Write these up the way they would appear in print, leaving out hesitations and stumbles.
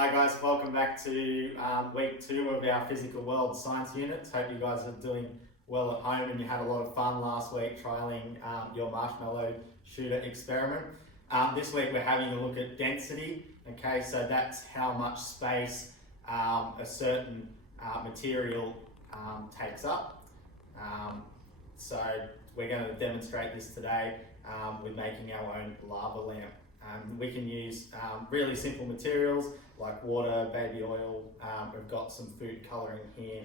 Hi guys, welcome back to week 2 of our physical world science units. Hope you guys are doing well at home and you had a lot of fun last week trialling your marshmallow shooter experiment. This week we're having a look at density. Okay, so that's how much space a certain material takes up. So we're going to demonstrate this today with making our own lava lamp. We can use really simple materials like water, baby oil. We've got some food colouring here,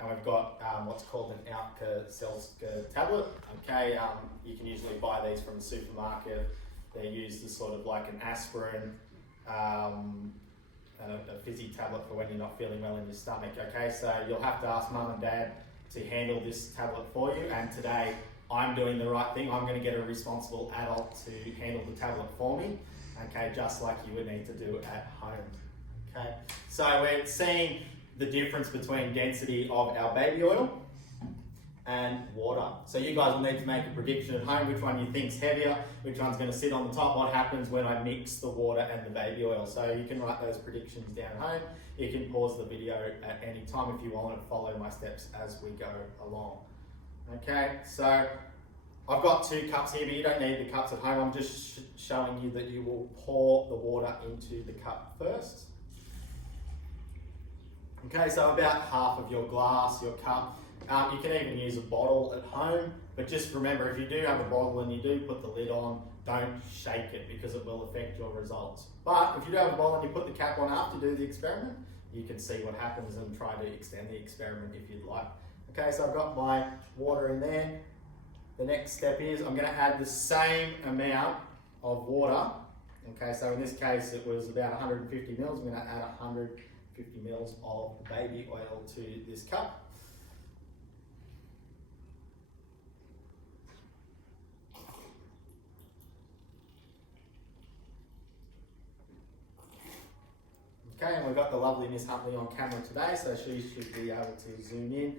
and we've got what's called an Alka-Seltzer tablet. Okay, you can usually buy these from the supermarket. They're used as sort of like an aspirin and a fizzy tablet for when you're not feeling well in your stomach. Okay, so you'll have to ask mum and dad to handle this tablet for you, and today I'm doing the right thing. I'm going to get a responsible adult to handle the tablet for me, okay, just like you would need to do at home. Okay, so we're seeing the difference between density of our baby oil and water. So you guys will need to make a prediction at home which one you think's heavier, which one's going to sit on the top, what happens when I mix the water and the baby oil. So you can write those predictions down at home. You can pause the video at any time if you want and follow my steps as we go along. Okay, so I've got 2 cups here, but you don't need the cups at home. I'm just showing you that you will pour the water into the cup first. Okay, so about half of your glass, your cup. You can even use a bottle at home, but just remember, if you do have a bottle and you do put the lid on, don't shake it because it will affect your results. But if you do have a bottle and you put the cap on after you do the experiment, you can see what happens and try to extend the experiment if you'd like. Okay, so I've got my water in there. The next step is I'm going to add the same amount of water. Okay, so in this case it was about 150 mils. I'm going to add 150 mils of baby oil to this cup. Okay, and we've got the lovely Miss Huntley on camera today, so she should be able to zoom in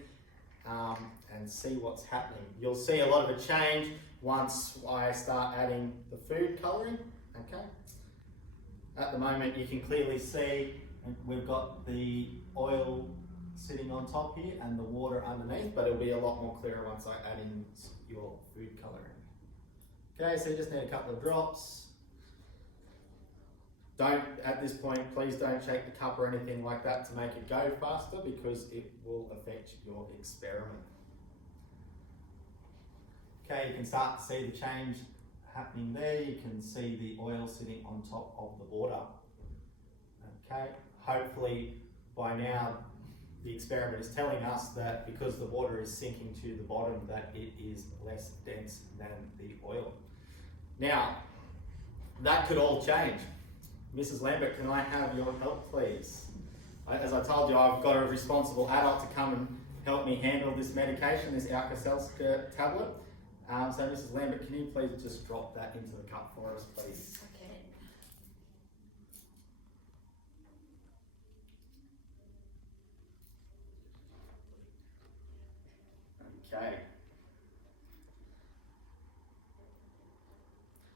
and see what's happening. You'll see a lot of a change once I start adding the food colouring. Okay. At the moment you can clearly see we've got the oil sitting on top here and the water underneath, but it'll be a lot more clearer once I add in your food colouring. Okay, so you just need a couple of drops. Don't, at this point, please don't shake the cup or anything like that to make it go faster because it will affect your experiment. Okay, you can start to see the change happening there. You can see the oil sitting on top of the water. Okay, hopefully by now the experiment is telling us that because the water is sinking to the bottom that it is less dense than the oil. Now, that could all change. Mrs. Lambert, can I have your help, please? As I told you, I've got a responsible adult to come and help me handle this medication, this Alka-Seltzer tablet. So Mrs. Lambert, can you please just drop that into the cup for us, please? Okay.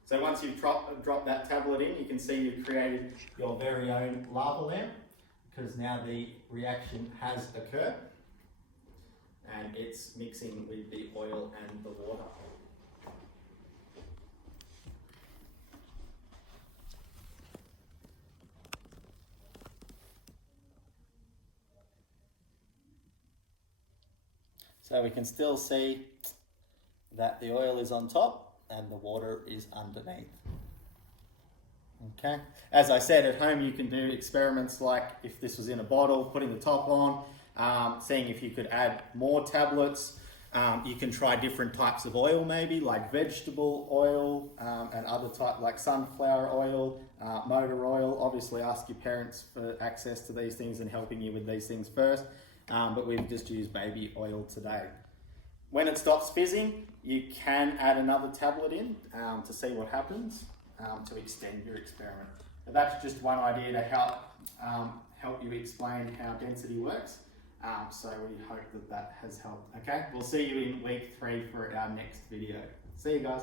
So once you've dropped that tablet in, you can see you've created your very own lava lamp because now the reaction has occurred and it's mixing with the oil and the water. So we can still see that the oil is on top and the water is underneath. Okay, as I said, at home you can do experiments like if this was in a bottle, putting the top on, seeing if you could add more tablets. You can try different types of oil maybe, like vegetable oil and other types like sunflower oil, motor oil. Obviously ask your parents for access to these things and helping you with these things first, but we've just used baby oil today. When it stops fizzing, you can add another tablet in to see what happens to extend your experiment. But that's just one idea to help you explain how density works. So we hope that has helped. Okay, we'll see you in week 3 for our next video. See you guys.